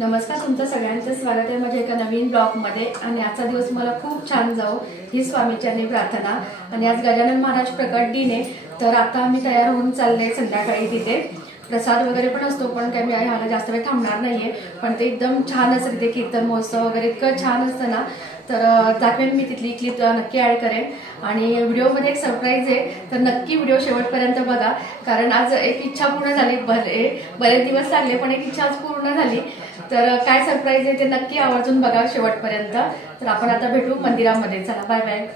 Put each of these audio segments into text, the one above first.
नमस्कार, तुमचं सगळ्यांचं स्वागत आहे माझ्या एका नवीन ब्लॉगमध्ये। आणि आजचा दिवस मला खूप छान जाओ ही स्वामीचरणी प्रार्थना। आणि आज गजानन महाराज प्रकट दिन आहे, तर आता आम्ही तयार होऊन चालले संध्याकाळी तिथे प्रसाद वगैरे पण असतो, पण काय मी ह्याला जास्त वेळ थांबणार नाहीये। पण ते एकदम छान असतं, तिथे कीर्तन महोत्सव वगैरे इतकं छान असतं ना, तर दाखवेन मी तिथली क्लिप नक्की ॲड करेन। आणि व्हिडिओमध्ये एक सरप्राईज आहे, तर नक्की व्हिडिओ शेवटपर्यंत बघा, कारण आज एक इच्छा पूर्ण झाली। बरेच दिवस लागले पण एक इच्छा आज पूर्ण झाली। तर काय सरप्राईज आहे ते नक्की आवर्जून बघा शेवटपर्यंत। तर आपण आता भेटू मंदिरामध्ये, चला बाय बाय।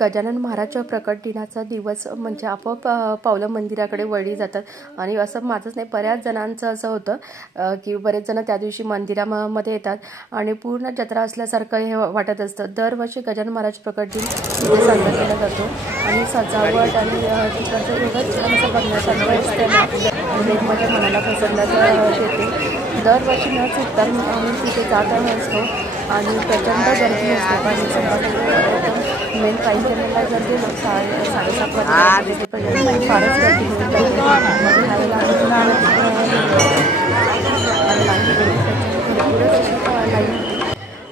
गजानन महाराजच्या प्रकट दिनाचा दिवस म्हणजे आपोआप पावलं मंदिराकडे वळली जातात। आणि असं माझंच नाही, बऱ्याच जणांचं असं होतं की बरेच जण त्या दिवशी मंदिरामध्ये येतात आणि पूर्ण जत्रा असल्यासारखं हे वाटत असतं। दरवर्षी गजानन महाराज प्रकट दिन तिथे साजरा केला जातो आणि सजावट आणि तिकडचं एवढं छान असं बघण्यासारखं असतं ना, एक माझ्या मनाला प्रसन्नता येते। दरवर्षी न चुकता आम्ही तिथे जात असतो आणि प्रचंड गर्दी असते। आणि संध्याकाळी मेन काही जणांना जर गेलो 7:30 वाजेपर्यंत फारच गर्दी होऊन जाते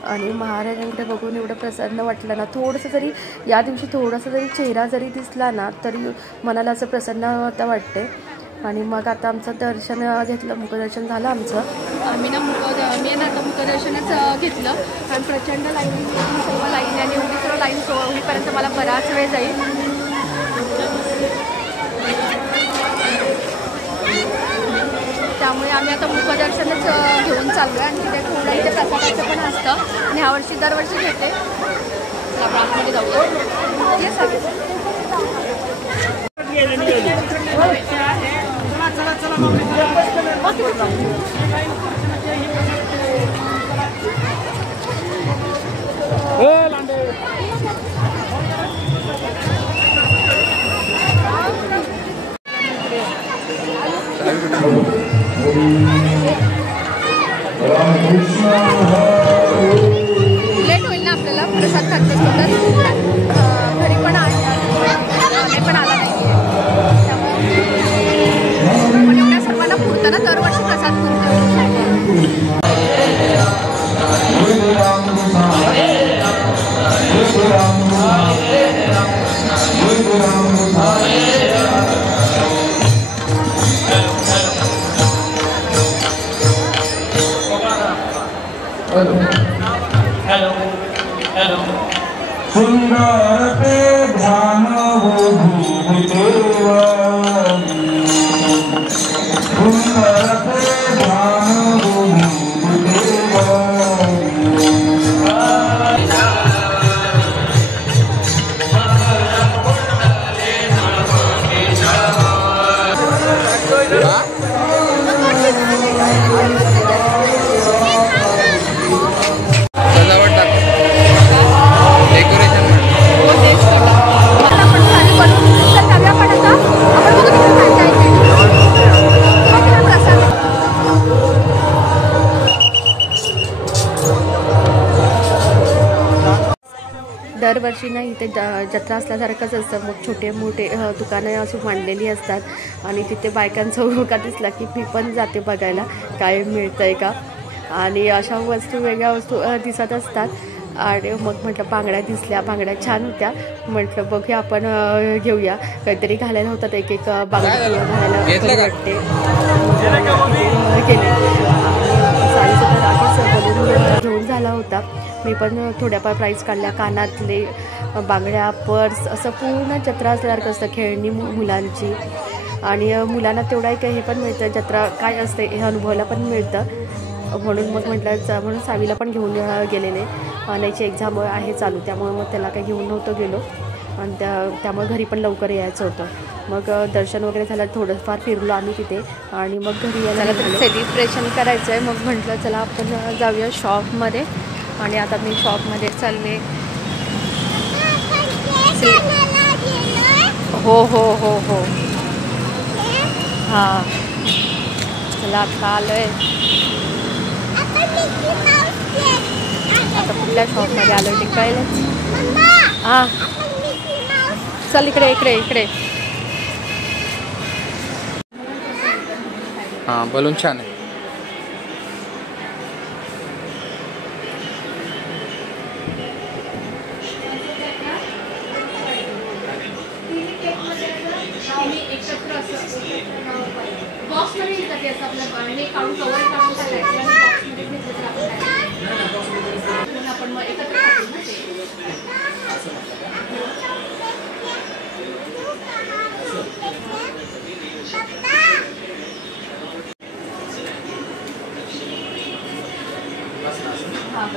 आणि महाराजांकडे बघून एवढं प्रसन्न वाटलं ना, थोडंसं जरी या दिवशी थोडासा जरी चेहरा जरी दिसला ना तरी मनाला असं प्रसन्नता वाटते। आणि मग आता आमचं दर्शन घेतलं, मुखदर्शन झालं आमचं। मी ना आता मुखदर्शनच घेतलं, कारण प्रचंड लाईन सर्व लाईन आणि एवढी सर्व लाईन होईपर्यंत मला बराच वेळ जाईल। त्यामुळे आम्ही आता मुखदर्शनच घेऊन चाललो आहे। आणि तिथे थोडं इथे प्रसादाचं पण असतं आणि ह्यावर्षी दरवर्षी घेते। आतमध्ये जाऊया, लेट होईल ना आपल्याला प्रसाद खात असतो, तर घरी पण आले पण आला नाही पण एवढ्या सर्वांना पुरतं ना, दरवर्षी प्रसाद पुरतो। सुंदर पे ध्यान हो भूदेवा, सुंदर पे ध्यान हो भूदेवा। दरवर्षी ना इथे जत्रा असल्यासारखंच असतं, मग छोटे मोठे दुकानं अशी मांडलेली असतात आणि तिथे बायकांचा उभा दिसला की मी पण जाते बघायला काय मिळतंय का। आणि अशा वस्तू वेगळ्या वस्तू दिसत असतात। आणि मग म्हटलं बांगड्या दिसल्या, बांगड्या छान होत्या, म्हटलं बघूया आपण घेऊया, काहीतरी घालायला होतात। एक बांगडी घालायला वाटते गेले। साडीचं तर आधीच बलून घेऊन झाला होता, मी पण थोड्याफार प्राईस काढल्या, कानातले, बांगड्या, पर्स, असं पूर्ण जत्रा असल्यासारखं असतं, खेळणी मुलांची। आणि मुलांना तेवढा एक हे पण मिळतं, जत्रा काय असते हे अनुभवायला पण मिळतं। म्हणून मग म्हटलं म्हणून सावीला पण घेऊन गेलेले, त्याची एक्झाम आहे चालू, त्यामुळे मग त्याला काही घेऊन नव्हतं गेलो आणि त्यामुळे घरी पण लवकर यायचं होतं। मग दर्शन वगैरे झालं, थोडंफार फिरलो आम्ही तिथे आणि मग घरी यायला सेलिब्रेशन करायचं आहे। मग म्हटलं चला आपण जाऊया शॉपमध्ये। आणि आता मी शॉपमध्ये चालले। हो हो हो हो हां, चला आता आलोय। आता कुठल्या शॉपमध्ये आलो ते कळलं। हां चल इकडे इकडे इकडे। हां बलून छान आहे। बॉक्समध्ये येतात असं आपलं हे काढून कवर काढून टाकायचं आणि बॉक्समध्ये घेतलं तर आपण काय आपण मग एकत्र टाकू ना ते. हां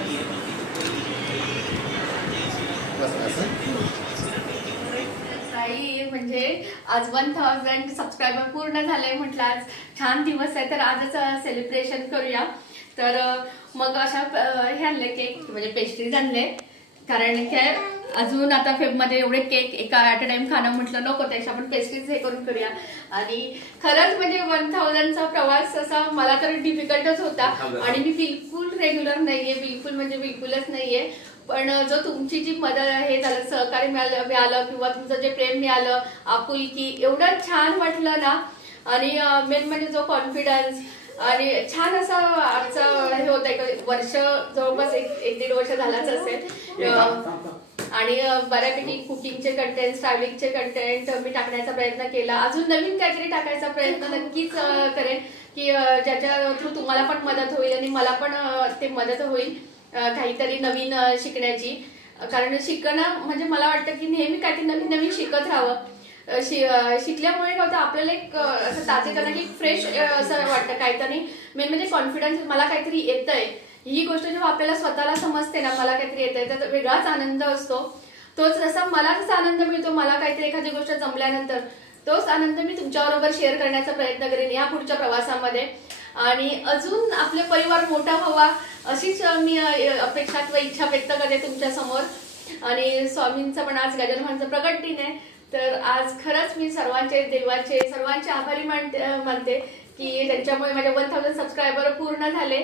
ताई म्हणजे आज 1000 सबस्क्रायबर पूर्ण झाले. म्हटलं आज छान दिवस आहे तर आजच सेलिब्रेशन करूया. तर मग अशा हे आणले केक म्हणजे पेस्ट्रीज आणले. कारण काय अजून आता फेबमध्ये एवढे केक एका ॲट अ टाइम खाणं म्हटलं नको, त्यापेक्षा आपण पेस्ट्रीज हे करून करूया. आणि खरंच म्हणजे 1000चा प्रवास असा मला तर डिफिकल्टच होता आणि मी बिलकुल रेग्युलर नाहीये, बिलकुल म्हणजे बिलकुलच नाहीये. पण जो तुमची जी मदत हे झालं, सहकार्य मिळालं किंवा तुमचं जे प्रेम मिळालं, आपुलकी, एवढं छान वाटलं ना. आणि मेन म्हणजे जो कॉन्फिडन्स आणि छान असं आमचं हे होतं. एक वर्ष जवळपास एक दीड वर्ष झालाच असेल. आणि बऱ्यापैकी कुकिंगचे कंटेंट, ट्रॅव्हलिंगचे कंटेंट मी टाकण्याचा प्रयत्न केला. अजून नवीन काहीतरी टाकायचा प्रयत्न नक्कीच करेन की ज्याच्या थ्रू तुम्हाला पण मदत होईल आणि मला पण ते मदत होईल काहीतरी नवीन शिकण्याची. कारण शिकणं म्हणजे मला वाटतं की नेहमी काहीतरी नवीन नवीन शिकत राहावं. शिकल्यामुळे होतं आपल्याला एक असं ताजेतवानं की फ्रेश असं वाटतं काहीतरी. मेन म्हणजे कॉन्फिडन्स, मला काहीतरी येतंय ही गोष्ट जेव्हा आपल्याला स्वतःला समजते ना, मला काहीतरी येतंय तर वेगळाच आनंद असतो. तोच जसा मला जसा आनंद मिळतो मला काहीतरी एखादी गोष्ट जमल्यानंतर, तोच आनंद मी तुमच्याबरोबर शेअर करण्याचा प्रयत्न करेन या पुढच्या प्रवासामध्ये. आणि अजून आपले परिवार मोठा व्हावा अशीच मी अपेक्षा किंवा इच्छा व्यक्त करते तुमच्या समोर. आणि स्वामींचं पण आज गजानन महाराजांचं प्रकट दिन आहे. तर आज खरंच मी सर्वांचे, देवाचे, सर्वांचे आभारी मानते की त्यांच्यामुळे माझे 1000 सबस्क्रायबर पूर्ण झाले.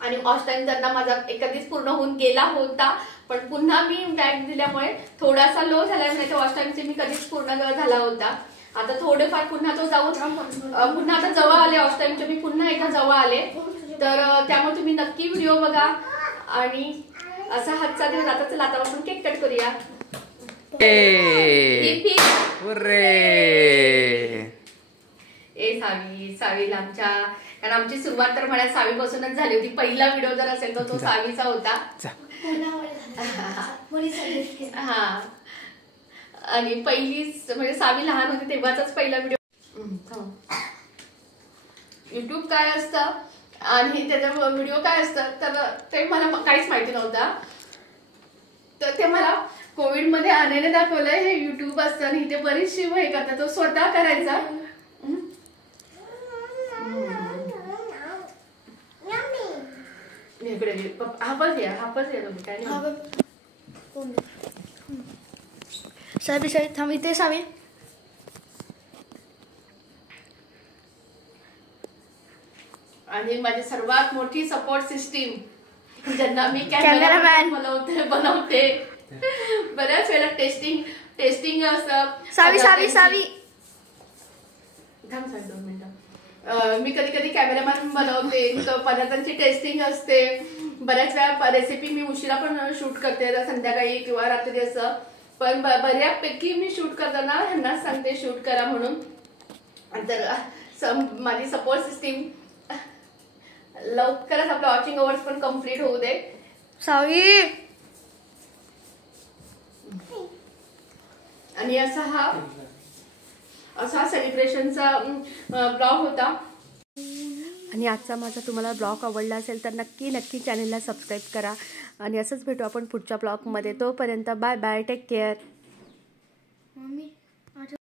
आणि ऑफ टाइम त्यांना माझा एखादीच पूर्ण होऊन गेला होता, पण पुन्हा मी बॅक दिल्यामुळे थोडासा लो झाला. म्हणजे ऑफ टाइमचे मी कधीच पूर्ण झाला होता. आता थोडेफार पुन्हा तो पुन्हा आता जवळ आले. ऑफ टाइमचे मी पुन्हा एकदा जवळ आले. तर त्यामुळे तुम्ही नक्की व्हिडिओ बघा. आणि असा हातचा दिवस आता चला आता आपण केक कट करूया. सावीला आमच्या, कारण आमची सुरुवात तर म्हणा सावीपासूनच झाली होती. पहिला व्हिडिओ जर असेल तर तो सावीचा होता. हा आणि पहिलीच म्हणजे सावी लहान होती तेव्हाचाच पहिला व्हिडिओ. युट्यूब काय असतं आणि त्याचा व्हिडिओ काय असतं तर ते मला काहीच माहिती नव्हतं. तर ते मला कोविडमध्ये आण्याने दाखवलंय हे युट्यूब असतं आणि इथे बरीचशी हे करतात. तो स्वतः करायचा. इकडे हापच घ्या तुम्ही काय नाही. सावी थांब इथे सावी. आणि माझी सर्वात मोठी सपोर्ट सिस्टीम ज्यांना मी कॅमेरामॅन बनवते. बऱ्याच वेळेला टेस्टिंग असतं. सावी सावी सावी थांब 2 मिनिटं. मी कधी कॅमेरामॅन बनवते, पदार्थांची टेस्टिंग असते. बऱ्याच वेळा रेसिपी मी उशिरा पण शूट करते, संध्याकाळी किंवा रात्री असं. पण बऱ्यापैकी मी शूट करताना ह्यांनाच सांगते शूट करा म्हणून. तर माझी सपोर्ट सिस्टीम लवकरच आपलं वॉचिंग अवर्स पण कम्प्लीट होऊ दे. सावी आणि असा सेलिब्रेशनचा ब्लॉग होता. आणि आजचा माझा तुम्हाला ब्लॉग आवडला असेल तर नक्की चॅनलला सबस्क्राईब करा. आणि असंच भेटू आपण पुढच्या ब्लॉगमध्ये. तोपर्यंत बाय बाय, टेक केअर.